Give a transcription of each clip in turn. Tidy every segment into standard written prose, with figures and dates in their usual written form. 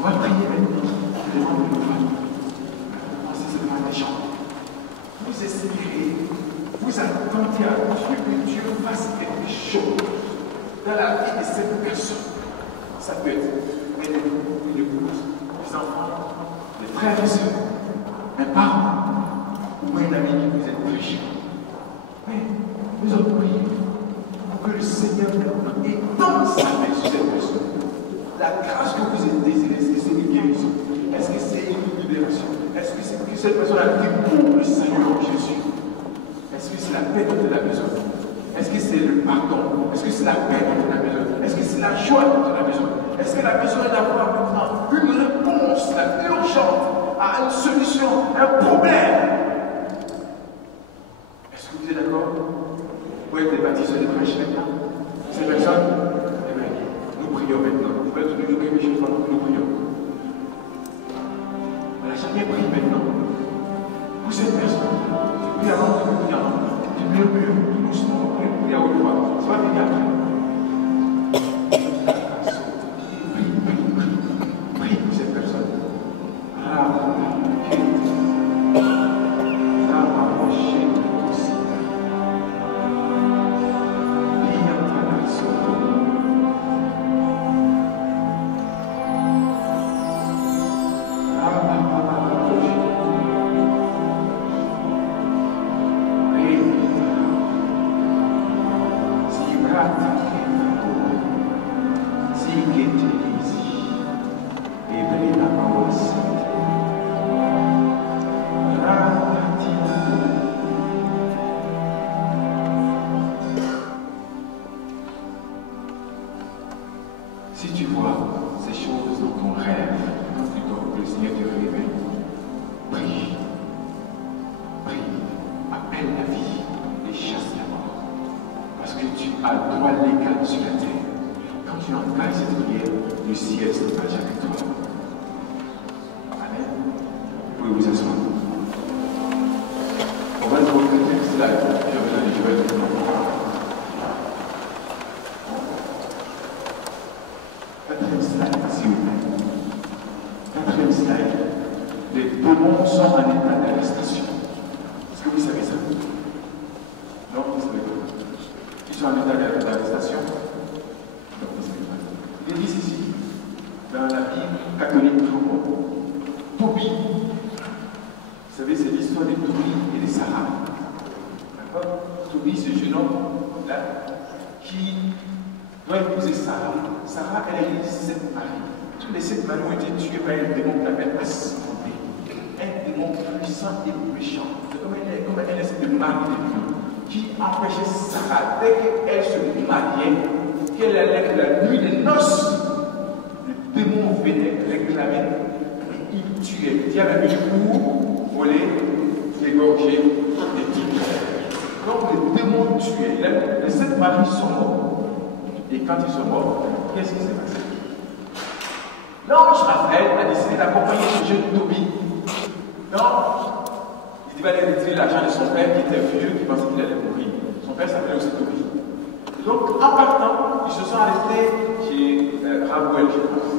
On va prier maintenant. Je demande de nous voir. Pensez seulement à des gens. Vous espérez, vous attendez à Dieu que Dieu fasse quelque chose dans la vie de cette personne. Ça peut être une épouse, des enfants, des frères et sœurs, un parent ou un ami qui vous est très cher. Mais nous allons prier pour que le Seigneur étende sa main sur cette personne. La grâce que vous êtes désirée, est-ce que c'est une guérison? Est-ce que c'est une libération? Est-ce que c'est que cette personne a découvert le Seigneur Jésus? Est-ce que c'est la paix dont elle a besoin? Est-ce que c'est le pardon? Est-ce que c'est la paix dont elle a besoin? Est-ce que c'est la joie dont elle a besoin? Est-ce qu'elle a besoin d'avoir maintenant une réponse urgente à une solution, un problème? Est-ce que vous êtes d'accord? Vous pouvez être baptisé de prêche maintenant? Ces personnes? Eh bien, nous prions maintenant. Vous pouvez tenir quelque chose pendant que nous prions. Voilà, chacun prie maintenant. Pour cette personne, tu pries avant de prier. Tu murmures tout doucement, tu pries à haute voix. Ça va venir après. Prie pour cette personne. Si tu vois ces choses dans ton rêve, quand tu dors, le Seigneur te révèle, prie, prie, appelle la vie et chasse la mort. Parce que tu as le droit légal sur la terre. Quand tu engages cette prière, le ciel s'engage avec toi. Amen. Vous pouvez vous asseoir. On va trouver le texte là. Je vais le les démons sont en état d'arrestation. Est-ce que vous savez ça? Non, vous ne savez pas. Ils sont en état d'arrestation? Non, vous ne savez pas. Ils disent ici, dans la Bible catholique, Tobie. Vous savez, c'est l'histoire de Tobie et de Sarah. D'accord? Tobie, ce jeune homme-là, qui doit épouser Sarah. Sarah, elle a eu 7 maris. Tous les 7 maris ont été tués par un démon qu'on appelle Asmodée. Un démon puissant et méchant. C'est comme un espèce de mari de Dieu qui empêchait Sarah, dès qu'elle se mariait, qu'elle allait la nuit des noces, le démon venait réclamer, il tuait. Il y avait une pour voler, égorger et tuer. Donc le démon tuait. Les 7 maris sont morts. Et quand ils sont morts, qu'est-ce qui s'est passé? L'ange Raphaël a décidé d'accompagner ce jeune Tobie. Donc, il va aller retirer l'argent de son père qui était vieux, qui pensait qu'il allait mourir. Son père s'appelait aussi Tobie. Donc, en partant, ils se sont arrêtés chez Rabuel, je pense,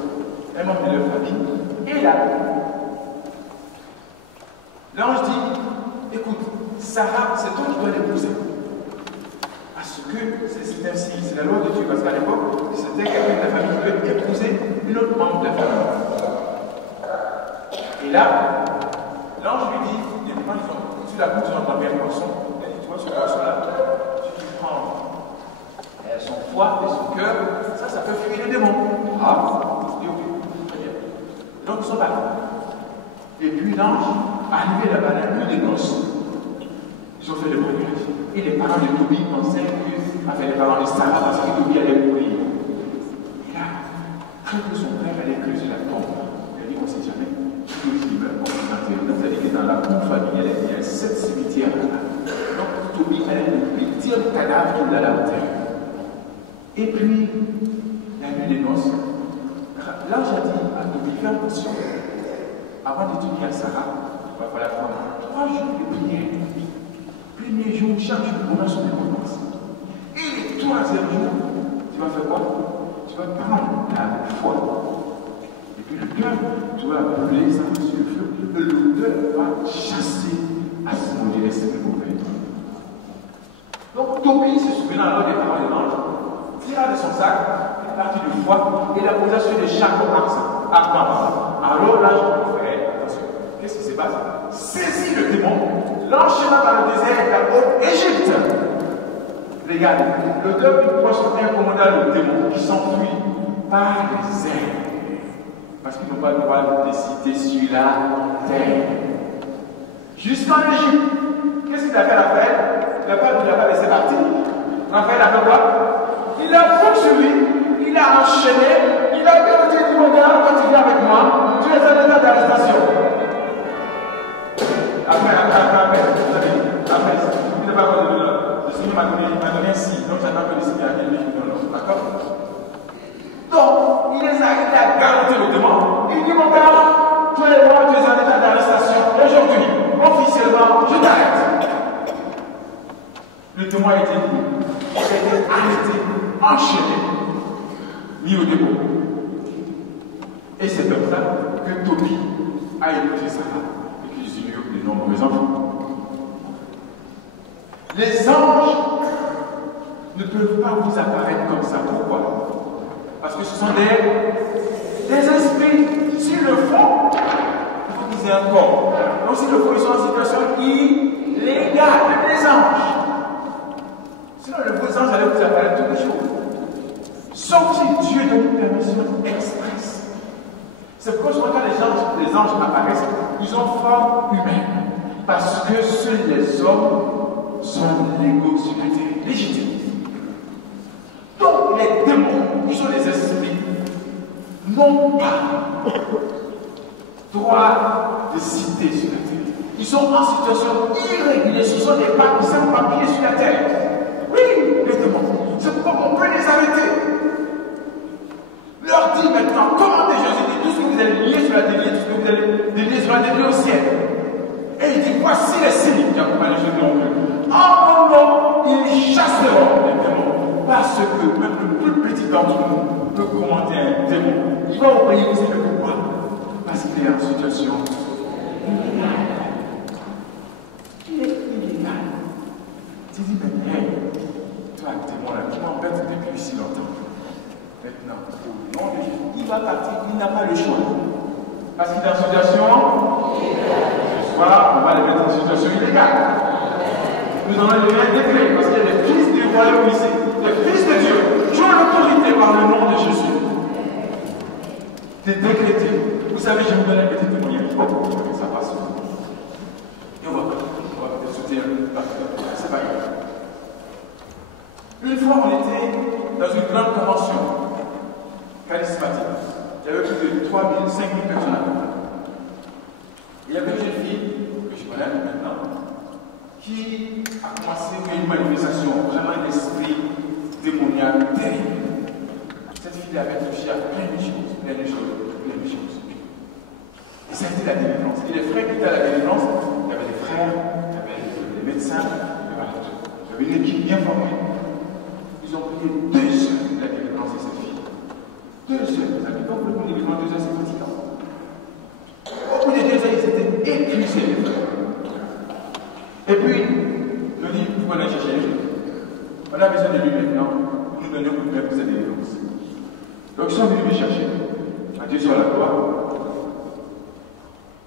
un membre de leur famille. Et là, l'ange dit, écoute, Sarah, c'est toi qui dois l'épouser. Parce que c'est ainsi, c'est la loi de Dieu. Parce qu'à l'époque, c'était quelqu'un de la famille qui devait épouser une autre membre de la famille. Et là, l'ange lui dit, tu la goûtes dans ta mère poisson, elle dit, toi, ce poisson-là, tu prends son foie et son cœur, ça peut fuir les démons. Ah, et ok, très bien. Donc ils sont partis. Et puis l'ange, arrivé là-bas, la nuit des noces, ils ont fait le mariage. Et les parents de Tobie pensaient que, enfin les parents de Sarah, parce que Tobie allait mourir. Et là, quand son père allait creuser la tombe, il a dit, on ne sait jamais. Tobie meurt, on est dans la cour familiale, il y a 7 cimetières là. Donc Tobie allait lui dire le cadavre qu'il allait en terre. Et puis, la nuit des noces, l'ange a dit à Tobie, fais attention. Avant d'étudier à Sarah, il va falloir prendre 3 jours de prière. Premier jour, chaque jour, on a son dépense. Et le 3e jour, tu vas faire quoi? Tu vas prendre la foi. Et Et l'odeur doit brûler ça sur le feu. Et l'odeur va chasser à ce moment l'esprit mauvais. Donc Tobie, se souvenant alors des paroles de l'ange, tira de son sac une partie du foie et la posa sur les chapeaux ardents. Alors l'ange fait, attention, qu'est-ce qui se passe? Saisit le démon, l'enchaîna dans le désert de la haute Égypte. Regardez, l'odeur du poisson incommoda le démon qui s'enfuit par les airs. Parce qu'ils n'ont pas le droit de décider sur la terre. Jusqu'en Égypte. Qu'est-ce qu'il a fait l'affaire? Il n'a pas laissé partir. L'affaire, il a fait quoi? Il a poursuivi, il a enchaîné, il a dit dit mon gars, continue avec moi, tu es en état d'arrestation. Après, il ne va pas le Seigneur m'a donné un signe, donc j'attends que le Seigneur a donné un d'accord? Donc, il a garanti le démon. Il dit, mon gars, toi et moi, tu es en état d'arrestation. Aujourd'hui, officiellement, je t'arrête. Le démon a été arrêté, enchaîné, mis au dépôt. Et c'est comme ça que Tobie a écouté ça et qu'ils eurent de nombreux enfants. Les anges ne peuvent pas vous apparaître comme ça. Pourquoi? Parce que ce sont des esprits. S'ils le font, il faut qu'ils aient un corps. Donc s'ils le font, ils sont en situation illégale, même les anges. Sinon, le beau ange allait vous apparaître tous les jours. Sauf si Dieu donne une permission express. C'est pourquoi souvent quand les anges apparaissent, ils ont forme humaine. Parce que seuls les hommes sont légaux sur la terre, légitimes. Donc les démons, ils sont des esprits, n'ont pas droit de citer sur la terre. Ils sont en situation irrégulière, ce sont des sans-papiers sur la terre. Oui, les démons. C'est pourquoi on peut les arrêter. Leur dit maintenant, commandez Jésus, dit tout ce que vous allez lier sur la terre, tout ce que vous allez lier sur la terre au ciel. Et il dit, voici les signes qui accompagnent Jésus de mon Dieu. En mon nom, ils chasseront les démons. Parce que même le plus petit d'entre nous peut commander un démon. Il va obéir, vous savez pourquoi? Parce qu'il est en situation illégale. Il est illégal. Tu dis, mais hey, toi, démon là, tu m'embêtes depuis si longtemps. Maintenant, au nom de Jésus, il va partir, il n'a pas le choix. Parce qu'il est en situation illégale. Soit on va les mettre en situation illégale. Nous allons lui donner un décret, parce qu'il y a des fils du royaume ici, des fils de Dieu, qui ont l'autorité par le nom de Jésus. C'est décrété. Vous savez, je vais vous donner un petit témoignage. Ça passe. Et on va peut-être sauter un peu. C'est pas grave. Une fois, on était dans une grande convention charismatique. Il y avait plus de 3 000, 5 000 personnes à Paris. Il y avait une jeune fille, que je connais maintenant, qui a commencé une manifestation, vraiment un esprit démoniaque terrible. Cette fille avait touché à plein de choses, plein de choses, plein de choses. Et ça a été la délivrance. Et les frères qui étaient à la délivrance, il y avait des frères, il y avait des médecins, il y avait une équipe bien formée. Ils ont prié 2 heures de la délivrance de cette fille. 2 heures, vous avez pas pour une délivrance, 2 heures, c'est fatigant. Au bout de 2 heures, ils étaient épuisés, les frères. Et puis, nous dit, vous allez chercher les gens. On a besoin de lui maintenant. Nous donnons pour même cette délivrance. Donc, ils sont venus me chercher. À Dieu sur la croix.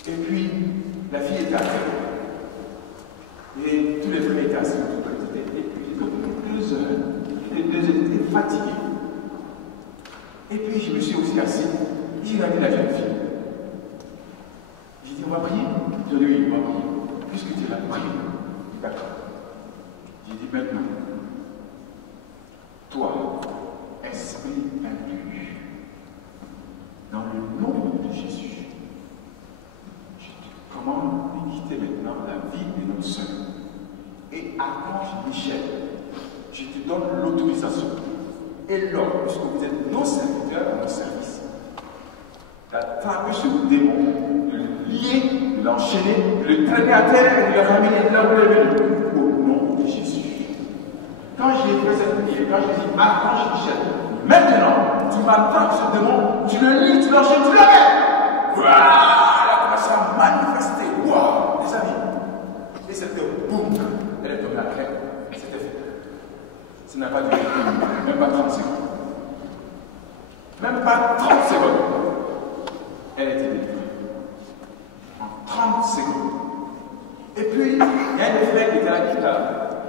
Et puis, la fille était à terre. Et tous les frères étaient assis. Et puis, au bout de 2 heures, les 2 heures étaient fatigués. Et puis, je me suis aussi assis. J'ai regardé la jeune fille. J'ai dit, on va prier. J'ai dit, oui, on va prier. Puisque tu es là, prie. D'accord. J'ai dit, maintenant, toi, esprit impur, dans le nom de Jésus, je te commande de quitter maintenant la vie de notre soeur. Et archange Michel, je te donne l'autorisation et l'ordre, puisque vous êtes nos serviteurs à nos services, d'attraper ce démon, de le lier, de l'enchaîner, de le traîner à terre et de le ramener là où il est venu. Au nom de Jésus. Quand j'ai fait cette prière, quand j'ai dit archange Michel, Maintenant, tu m'attrapes ce démon, tu le lis, tu l'enchaînes, tu le mets. Waouh! Elle a commencé à manifester. Waouh! Les amis. Et c'était boum. Elle est tombée à crête. C'était fait. Ça n'a pas duré même pas 30 secondes. Même pas 30 secondes. Elle était détruite. En 30 secondes. Et puis, il y a un frère qui était là,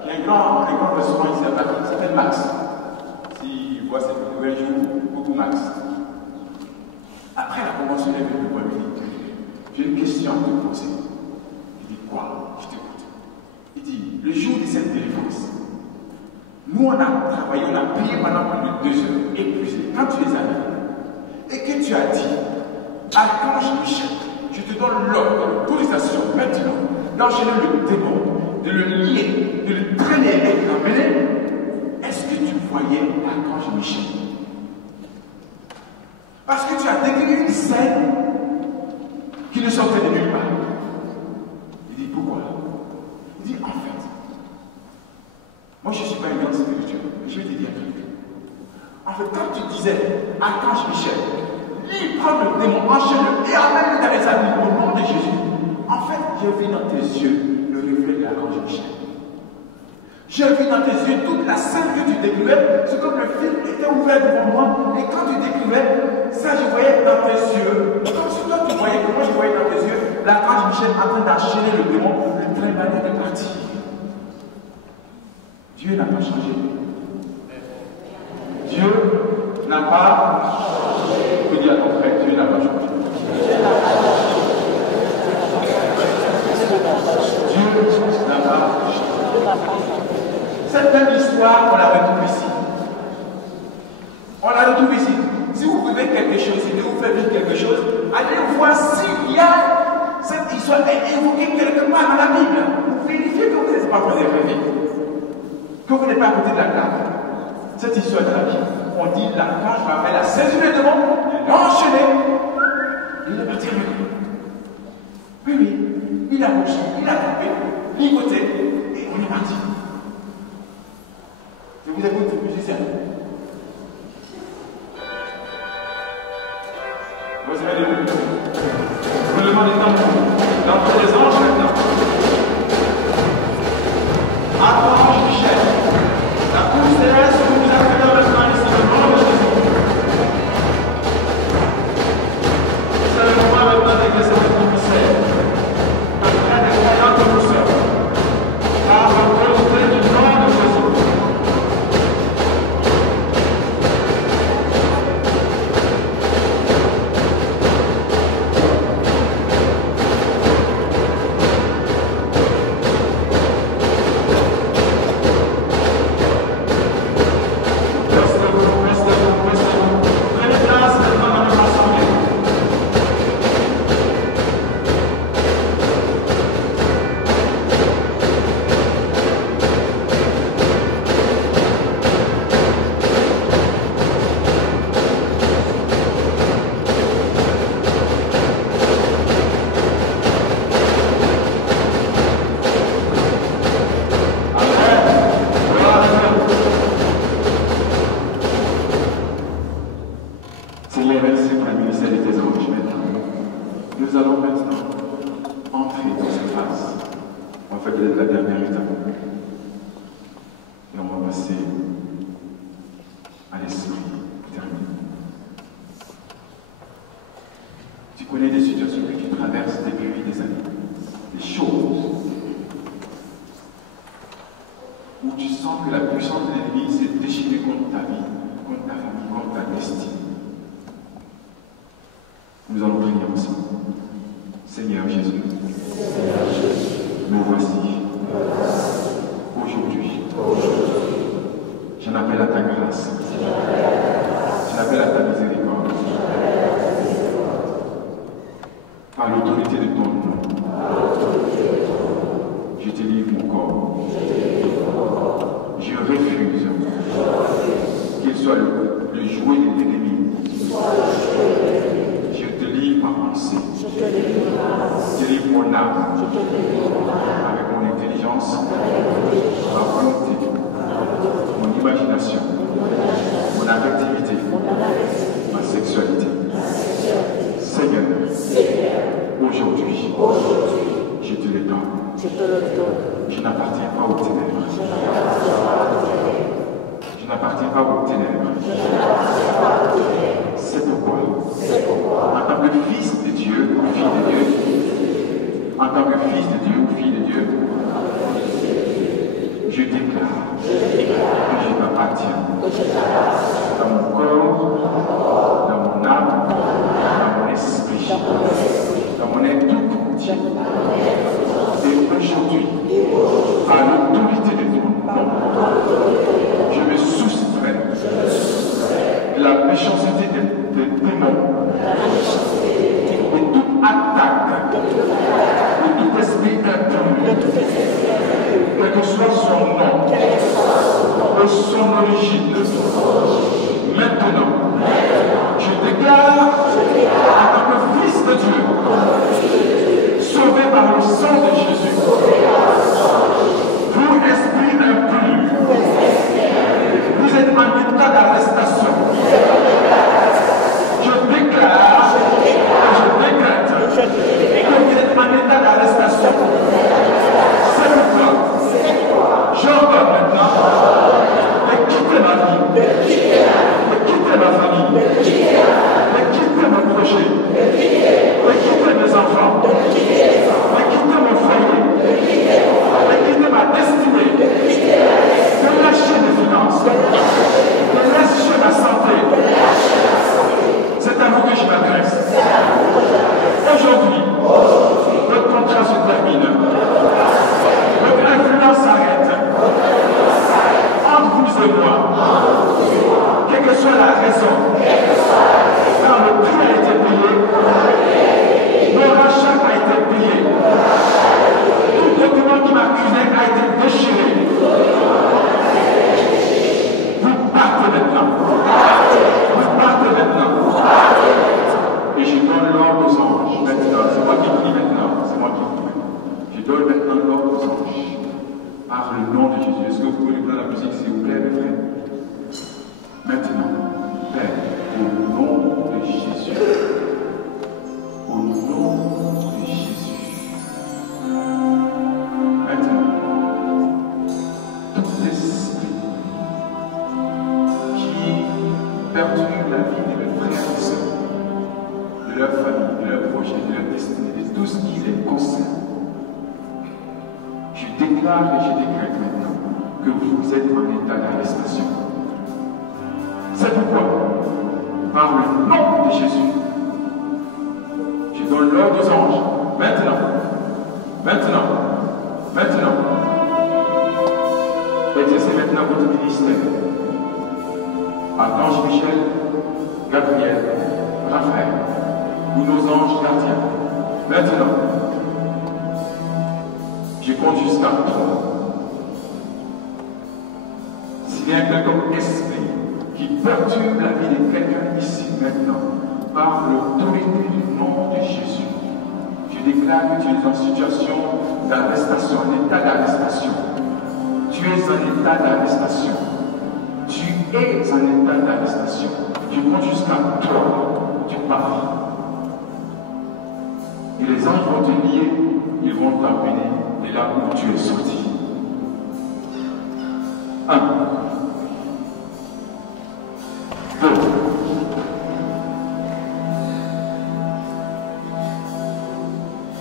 qui a un grand restaurant ici à Paris, qui s'appelle Max. S'il voit cette vidéo un jour, coucou Max. Après la convention, il est venu me voir, il dit, j'ai une question à te poser. Il dit, quoi? Je t'écoute. Il dit, le jour de cette délivrance, nous on a travaillé, on a prié pendant plus de 2 heures, épuisé. Quand tu les as mis, et que tu as dit, Archange Michel, je te donne l'ordre de l'autorisation maintenant d'enchaîner le démon, de le lier, de le traîner et de l'emmener, est-ce que tu voyais Archange Michel? Parce que tu as décrit une scène qui ne sortait de nulle part. Il dit pourquoi? Il dit en fait, moi je ne suis pas un grand spirituel, mais je vais te dire un truc. En fait, quand tu disais Archange Michel, lui prend le démon, enchaîne-le et emmène-le dans les amis au nom de Jésus. En fait, j'ai vu dans tes yeux le reflet de l'Archange Michel. J'ai vu dans tes yeux toute la scène que tu décrivais. C'est comme le film était ouvert devant moi. Et quand tu décrivais, ça je voyais dans tes yeux. Comme si toi tu voyais, que moi je voyais dans tes yeux, l'Archange Michel en train d'enchaîner le démon, le trébaner de partir. Dieu n'a pas changé. Dieu n'a pas changé. Je dis à ton frère, Dieu n'a pas changé. Dieu n'a pas changé. Cette même histoire, on la retrouve ici. On la retrouve ici. Si vous vivez quelque chose, si Dieu vous fait vivre quelque chose, allez voir s'il y a cette histoire évoquée quelque part dans la Bible. Vous vérifiez que vous n'êtes pas côté de la vie. Que vous n'êtes pas à côté de la table. Cette histoire de la Bible, on dit l'archange va faire la saisi le démon, il l'a enchaîné, il est parti avec lui. Oui, oui, il a bougé, il a tapé, ligoté, et on est parti. Je vous écoute, musicien. Vous avez des mots. Vous le demandez dans les anges maintenant. Archange Michel, la cour céleste vous vous appelez maintenant ici le nom de Jésus. Vous savez comment maintenant d'église de commissaire, après des croyants que nous sommes, par l'autorité du nom de Jésus. Mon affectivité, Aujourd'hui, je te le donne. Je n'appartiens pas aux ténèbres. Je n'appartiens pas aux ténèbres. C'est pourquoi, en tant que fils de Dieu, fille de Dieu, en tant que fils de Dieu, fille de Dieu, je déclare que je m'appartiens dans mon corps, dans mon âme, dans mon esprit, dans mon être tout entier. Et aujourd'hui, par l'autorité de ton nom, je me soustrais de la méchanceté des démons, de toute attaque, de tout esprit impur, quel que soit son nom, et son origine. Maintenant, je déclare en tant que fils de Dieu, sauvé par le sang de Jésus, vous, esprit impur, vous êtes en état d'arrestation. Je déclare et je décrète que vous êtes en état d'arrestation. C'est pourquoi j'ordonne maintenant de quitter ma vie, de quitter ma famille, de quitter mon projet, de quitter mes enfants, de quitter mon foyer, de quitter ma destinée, de lâcher mes finances, de lâcher ma santé. C'est à vous que je m'adresse. Aujourd'hui, votre contrat se termine. Votre influence s'arrête. Entre vous et moi, quelle que soit la raison, quand le prix a été payé, le rachat a été payé, tout document qui m'accusait a été déchiré. Vous partez maintenant. Vous partez maintenant. Et je donne l'ordre aux anges. Maintenant, c'est moi qui prie maintenant. C'est moi qui prie. Je donne maintenant l'ordre aux anges. Par le nom de Jésus. Est-ce que vous pouvez lui prendre la musique, s'il vous plaît, mes frères? Maintenant, Père, au nom de Jésus. Au nom de Jésus. Maintenant, tout esprit qui perturbe la vie de mes frères et sœurs, de leur famille, de leur projet, de leur destinée, de tout ce qui les concerne, je déclare et je décrète maintenant que vous êtes en état d'arrestation. C'est pourquoi, par le nom de Jésus, je donne l'ordre aux anges, maintenant, exercez maintenant votre ministère. Archange Michel, Gabriel, Raphaël, ou nos anges gardiens. Maintenant, je compte jusqu'à 3. S'il y a quelqu'un esprit qui perturbe la vie de quelqu'un ici maintenant, par l'autorité du nom de Jésus, je déclare que tu es en situation d'arrestation, en état d'arrestation. Tu es en état d'arrestation. Tu es en état d'arrestation. Je compte jusqu'à 3. Tu pars. Et les anges vont te lier, ils vont t'emmener de là où tu es sorti. 1, 2,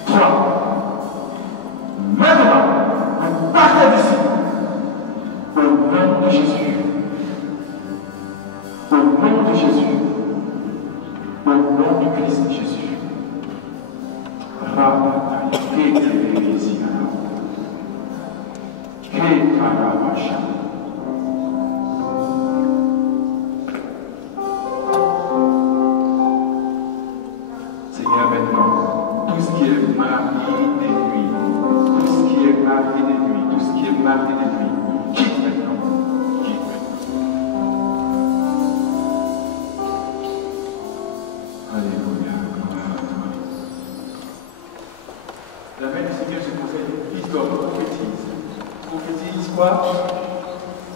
3. Maintenant, vous partez d'ici. Au nom de Jésus. Au nom de Jésus. Au nom du Christ Jésus. Seigneur, maintenant, tout ce qui est marié des nuits, tout ce qui est marié des nuits, tout ce qui est marié des nuits, quitte maintenant. Quitte maintenant. Alléluia. La main du Seigneur se conseille, fils d'homme, prophétise. Prophétise quoi?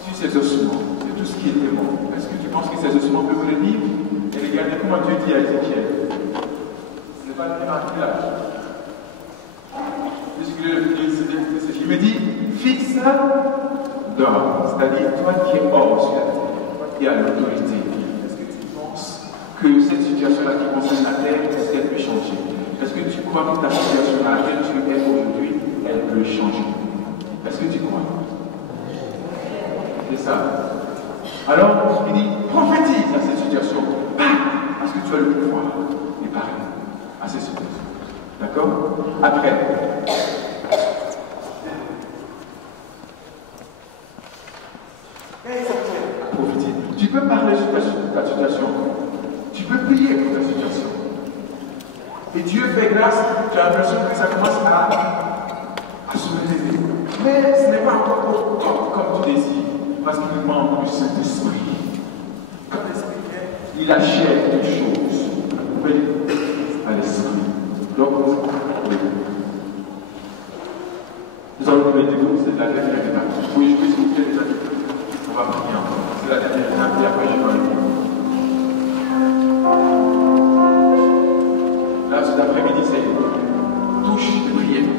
Sur ces ossements, c'est tout ce qui est démon. Est-ce que tu penses que ces ossements peuvent le vivre et les garder? Comment Dieu dit à Ézéchiel? Ce n'est pas le même articulage. Il me dit, fils, dors. C'est-à-dire, toi qui es hors sur la terre, toi qui as l'autorité, est-ce que tu penses que cette situation-là qui concerne la terre, est-ce qu'elle peut changer? Est-ce que tu crois que ta situation à laquelle tu es aujourd'hui, elle peut changer? Est-ce que tu crois? C'est ça. Alors, il dit, prophétise à cette situation. Parce que tu as le pouvoir et parler à ces situations. D'accord? Après, prophétise. Tu peux parler sur ta situation. Tu peux prier pour ta situation. Et Dieu fait grâce. Tu as l'impression que ça commence à se révéler. Mais ce n'est pas encore comme tu désires. Parce qu'il manque du Saint-Esprit. Quand l'Esprit vient, il achève toutes choses. Oui, à l'Esprit. Donc, oui. Nous allons nous dire, c'est la dernière étape. Oui, je peux expliquer les amis. On va prier encore. C'est la dernière étape et après je vais aller. Là, cet après-midi, c'est touche de prière.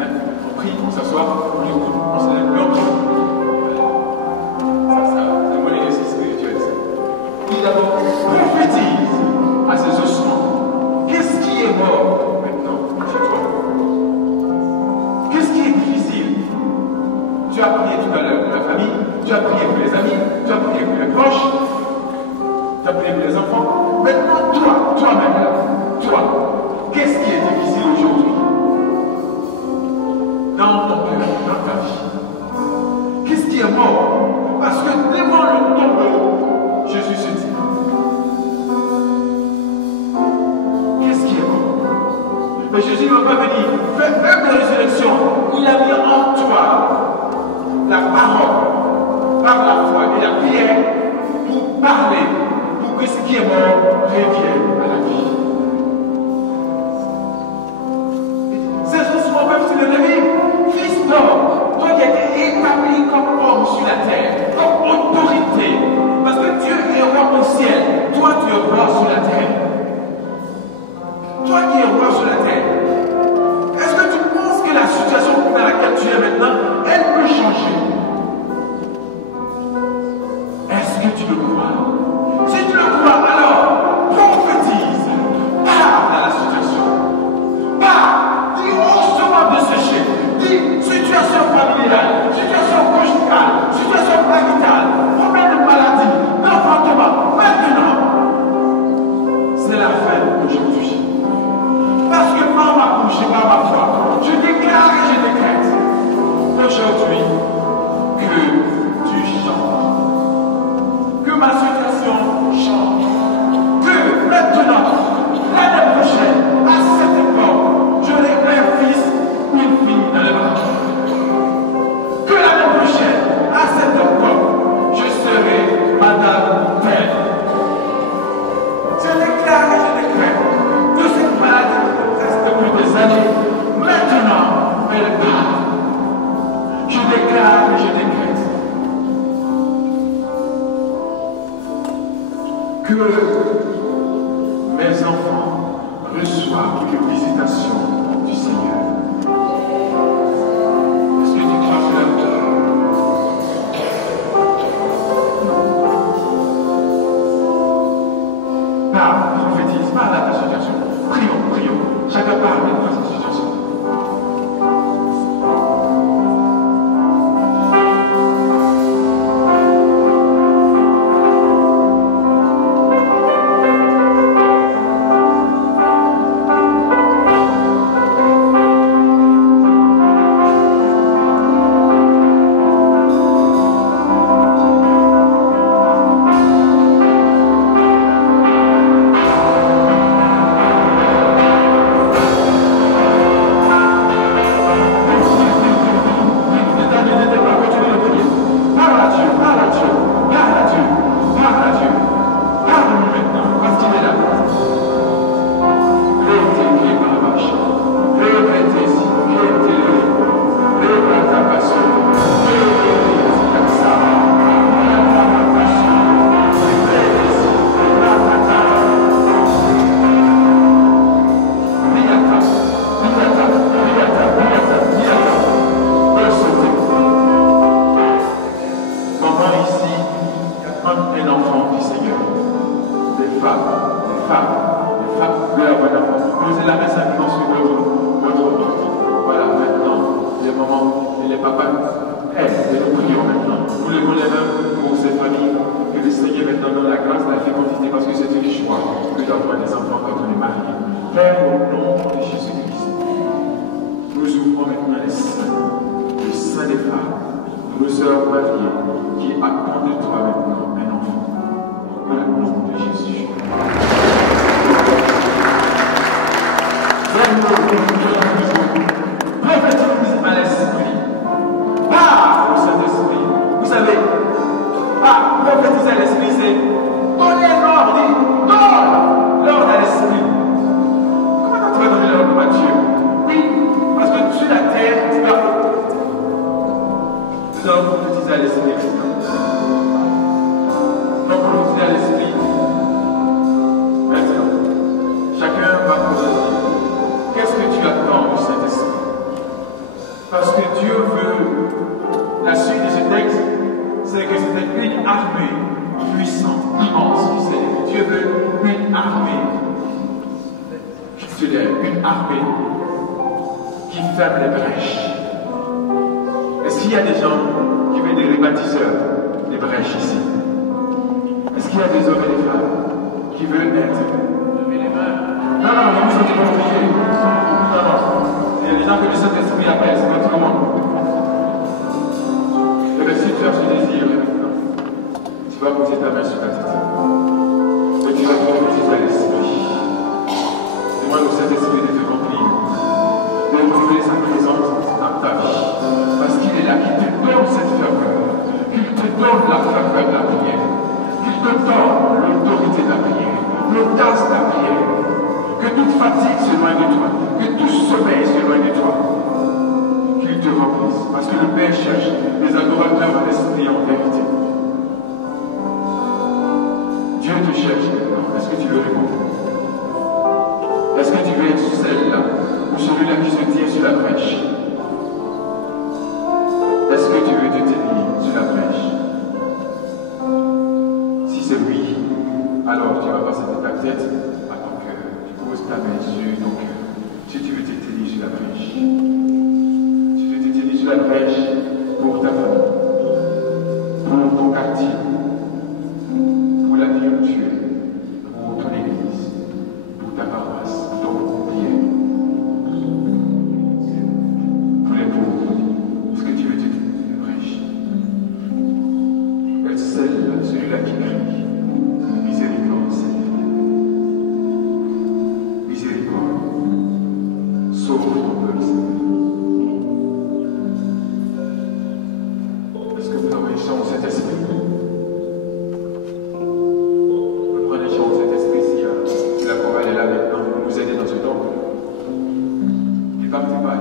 Hein? On prie, on s'assoit, on se lève, on prie. C'est mon exercice spirituel. Il d'abord prophétise à ses ossements. Qu'est-ce qui est mort maintenant chez toi? Qu'est-ce qui est difficile? Tu as prié tout à l'heure pour la famille, tu as prié pour les amis, tu as prié pour les proches, tu as prié pour les enfants. Maintenant, toi-même, toi, qu'est-ce qui est difficile aujourd'hui? Dans ton cœur, dans ta vie. Qu'est-ce qui est mort? Parce que devant le tombeau, Jésus se dit, qu'est-ce qui est mort? Mais Jésus ne va pas venir faire œuvre de résurrection. Il a mis en toi la parole, par la foi et la prière, pour parler, pour que ce qui est mort revienne à la vie. Ces ossements peuvent se lever. Fils d'homme, toi qui as été établi comme homme sur la terre, comme autorité, parce que Dieu est roi au ciel, toi tu es roi sur la terre. Toi qui es roi sur la terre, est-ce que tu penses que la situation dans laquelle tu es maintenant, elle peut changer? Est-ce que tu le crois? Si tu le crois, alors prophétise, parle à la situation. Parle, dis haussement de ce chef, dis situation familiale, situation conjugale, situation maritale, problème de maladie, d'enfantement, maintenant. C'est la fin aujourd'hui. Parce que par ma bouche et par ma foi, je déclare et je décrète aujourd'hui que tu changes. Que ma situation change. Que maintenant, l'année prochaine, à cette époque, j'aurai un fils ou une fille dans les bras. Que l'année prochaine, à cette époque, je serai Madame Père. Je déclare et je décrète que cette maladie qui reste depuis des années, maintenant, elle part. Je déclare et je décrète que mes enfants reçoivent une visitation du Seigneur. Est-ce que tu crois cela? Parle, prophétise, parle à ta situation. Prions, prions. Chacun parle maintenant à sa situation. pleurent votre enfant. Posez la main simplement sur votre ventre. Voilà, maintenant, les mamans et les papas, et nous prions maintenant. Vous levons les mains pour ces familles, que le Seigneur maintenant donne la grâce, la fécondité, parce que c'est un choix que d'avoir des enfants quand on est marié. Père, au nom de Jésus-Christ, nous ouvrons maintenant les seins, le sein des femmes, de nos sœurs mariées, qui attendent de toi maintenant un enfant. Au nom de Jésus. Prophétise à l'esprit. Par le Saint-Esprit. Vous savez, prophétiser à l'esprit, c'est donner l'ordre. Donne l'ordre à l'esprit. Comment tu vas donner l'ordre à Dieu? Oui, parce que sur la terre, tu dois. Nous allons prophétiser à l'esprit. Non, prophétiser à l'esprit. Maintenant, chacun va prophétiser. Qu'est-ce que tu attends du Saint-Esprit? Parce que Dieu veut, la suite de ce texte, c'est que c'était une armée puissante, immense du Seigneur. Dieu veut une armée titulaire, une armée qui ferme les brèches. Est-ce qu'il y a des gens qui veulent des rebâtisseurs des brèches ici? Est-ce qu'il y a des hommes et des femmes qui veulent être? Levez les mains. Non, vous ne pas obligés. Non. Il y a des gens que le Saint-Esprit appelle, c'est votre commande. Et bien, si tu as ce désir maintenant, tu vas poser ta main sur ta tête. Et tu vas prophétiser à l'Esprit. Demande au Saint-Esprit de te remplir, de renouveler sa présence dans ta vie. Parce qu'il est là, qu'il te donne cette ferveur, qu'il te donne la ferveur de la prière, qu'il te donne l'autorité de la prière, l'audace de la prière. Que toute fatigue s'éloigne de toi, que tout sommeil s'éloigne de toi, qu'il te remplisse. Parce que le Père cherche des adorateurs en esprit et en vérité. Dieu te cherche maintenant. Est-ce que tu veux répondre? Est-ce que tu veux être celle-là ou celui-là qui se tient sur la brèche? Est-ce que tu veux te tenir sur la brèche? Si c'est oui, alors tu vas passer de ta tête à ton cœur. Pose ta main sur ton cœur. Si tu veux te tenir sur la brèche. Si tu veux te tenir sur la brèche pour ta famille, pour ton quartier, pour la vie où tu es, pour ton église, pour ta paroisse, pour ton prière, pour les pauvres. Est-ce que tu veux te tenir sur la brèche? Être celui-là qui crie. Miséricorde, Seigneur. Miséricorde. Sauve ton peuple, Seigneur. Est-ce que vous enregistrez cet esprit? Vous prenez cet esprit si la chorale est là maintenant, vous nous aider dans ce temps. Ne partez pas,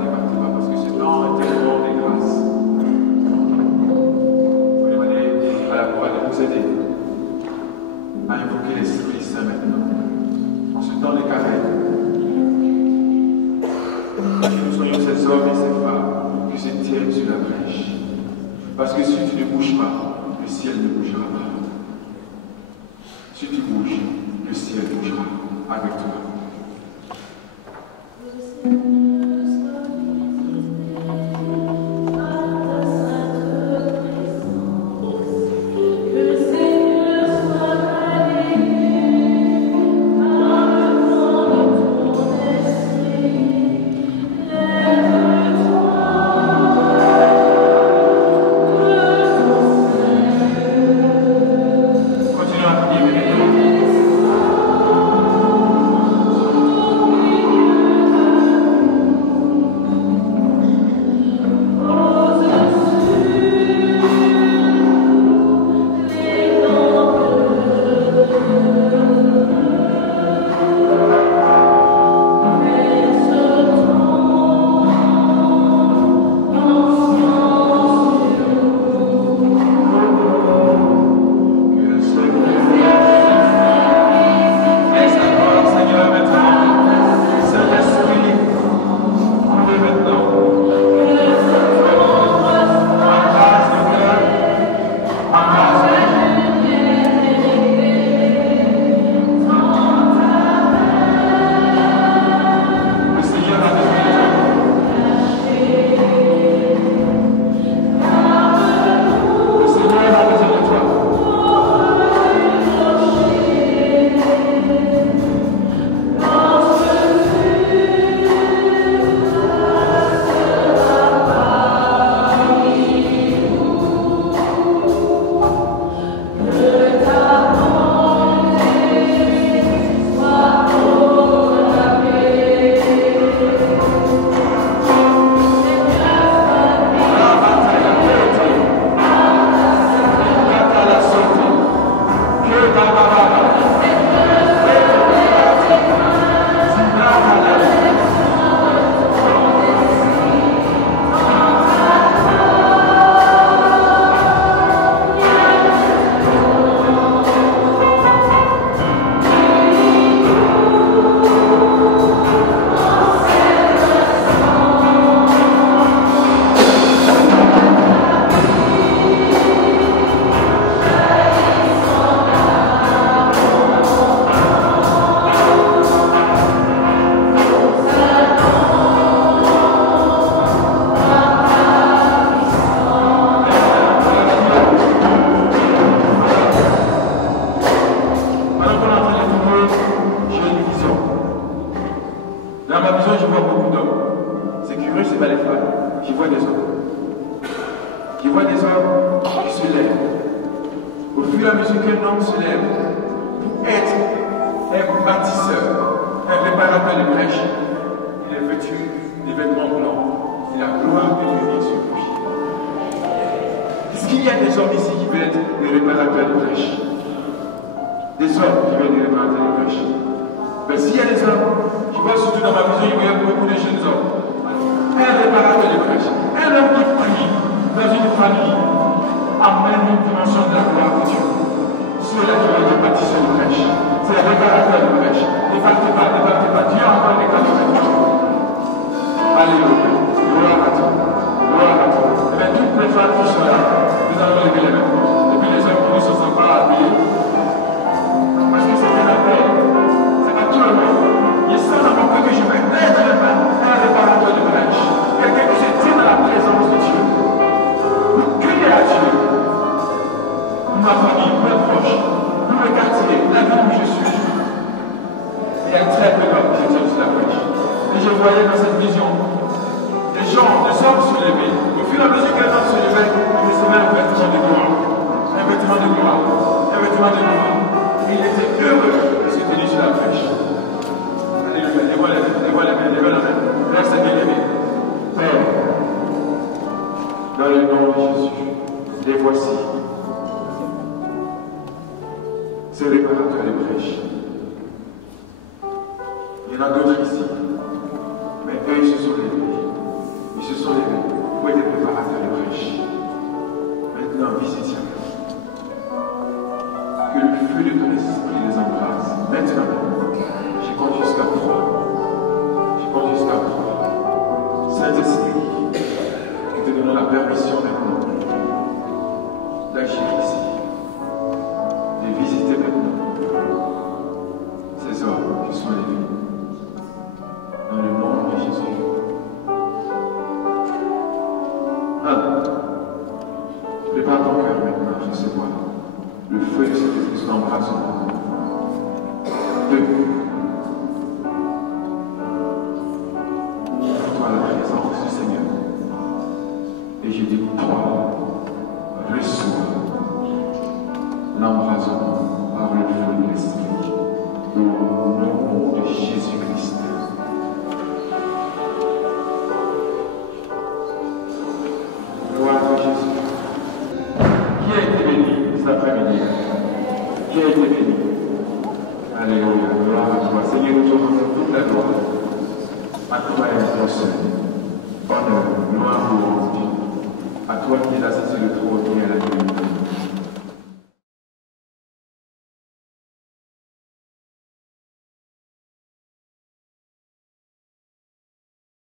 parce que ce temps est tellement de grâce. Vous demandez à la chorale de nous aider à invoquer l'Esprit Saint maintenant. En ce temps de carême, que nous soyons ces hommes et ces femmes qui se tiennent sur la brèche. Parce que si tu ne bouges pas, le ciel ne bougera pas. Si tu bouges, le ciel bougera avec toi. Honneur, gloire, louange à toi qui es assis sur le trône et à la